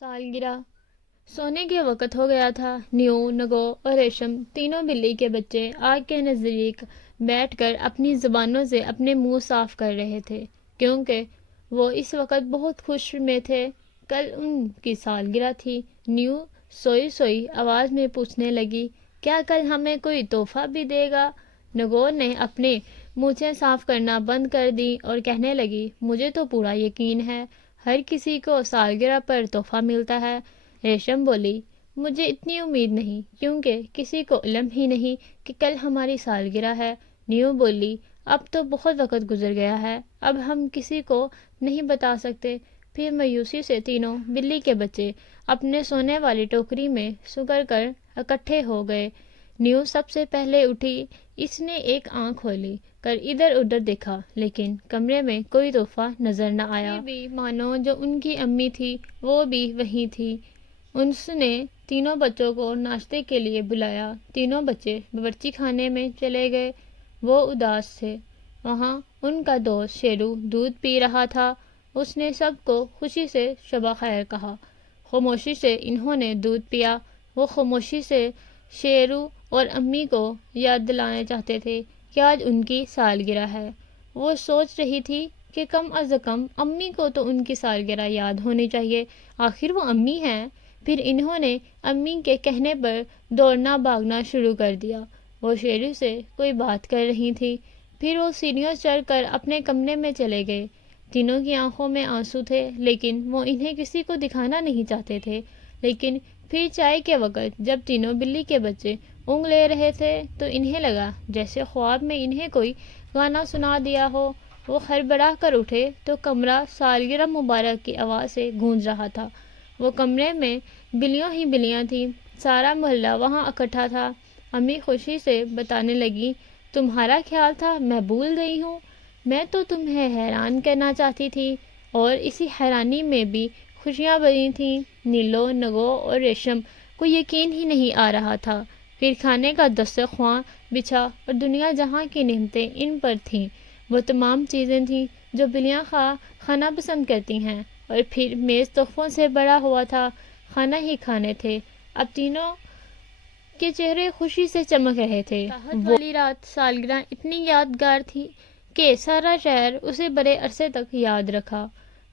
سالگرہ سونے کے وقت ہو گیا تھا۔ نیو، نگو اور ریشم تینوں بلی کے بچے آگ کے نزدیک بیٹھ کر اپنی زبانوں سے اپنے منہ صاف کر رہے تھے، کیونکہ وہ اس وقت بہت خوش میں تھے۔ کل ان کی سالگرہ تھی۔ نیو سوئی سوئی آواز میں پوچھنے لگی، کیا کل ہمیں کوئی تحفہ بھی دے گا؟ نگو نے اپنے مونچھیں صاف کرنا بند کر دی اور کہنے لگی، مجھے تو پورا یقین ہے، ہر کسی کو سالگرہ پر تحفہ ملتا ہے۔ ریشم بولی، مجھے اتنی امید نہیں، کیونکہ کسی کو علم ہی نہیں کہ کل ہماری سالگرہ ہے۔ نیو بولی، اب تو بہت وقت گزر گیا ہے، اب ہم کسی کو نہیں بتا سکتے۔ پھر مایوسی سے تینوں بلی کے بچے اپنے سونے والی ٹوکری میں سکڑ کر اکٹھے ہو گئے۔ نیو سب سے پہلے اٹھی۔ اس نے ایک آنکھ کھولی کر ادھر ادھر دیکھا، لیکن کمرے میں کوئی تحفہ نظر نہ آیا۔ پھر بھی مانو جو ان کی امی تھی وہ بھی وہیں تھی۔ اس نے تینوں بچوں کو ناشتے کے لیے بلایا۔ تینوں بچے باورچی خانے میں چلے گئے۔ وہ اداس تھے۔ وہاں ان کا دوست شیرو دودھ پی رہا تھا۔ اس نے سب کو خوشی سے شب خیر کہا۔ خاموشی سے انہوں نے دودھ پیا۔ وہ خاموشی سے شیرو اور امی کو یاد دلانا چاہتے تھے کہ آج ان کی سالگرہ ہے۔ وہ سوچ رہی تھی کہ کم از کم امی کو تو ان کی سالگرہ یاد ہونی چاہیے، آخر وہ امی ہیں۔ پھر انہوں نے امی کے کہنے پر دوڑنا بھاگنا شروع کر دیا۔ وہ شیرو سے کوئی بات کر رہی تھی۔ پھر وہ سیڑھیوں چڑھ کر اپنے کمرے میں چلے گئے۔ تینوں کی آنکھوں میں آنسو تھے، لیکن وہ انہیں کسی کو دکھانا نہیں چاہتے تھے۔ لیکن پھر چائے کے وقت جب تینوں بلی کے بچے اونگ لے رہے تھے تو انہیں لگا جیسے خواب میں انہیں کوئی گانا سنا دیا ہو۔ وہ ہڑبڑا کر اٹھے تو کمرہ سالگرہ مبارک کی آواز سے گونج رہا تھا۔ وہ کمرے میں بلیوں ہی بلیاں تھیں، سارا محلہ وہاں اکٹھا تھا۔ امی خوشی سے بتانے لگی، تمہارا خیال تھا میں بھول گئی ہوں؟ میں تو تمہیں حیران کرنا چاہتی تھی، اور اسی حیرانی میں بھی خوشیاں بھری تھیں۔ نیلو، نگو اور ریشم کو یقین ہی نہیں آ رہا تھا۔ پھر کھانے کا دسترخوان بچھا اور دنیا جہاں کی نعمتیں ان پر تھیں، وہ تمام چیزیں تھیں جو بلیاں کھانا پسند کرتی ہیں۔ اور پھر میز تحفوں سے بھرا ہوا تھا، کھانا ہی کھانے تھے۔ اب تینوں کے چہرے خوشی سے چمک رہے تھے۔ راحت والی رات سالگرہ اتنی یادگار تھی کہ سارا شہر اسے بڑے عرصے تک یاد رکھا۔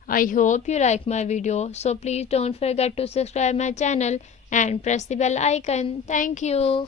I hope you like my video, so please don't forget to subscribe my channel and press the bell icon. Thank you.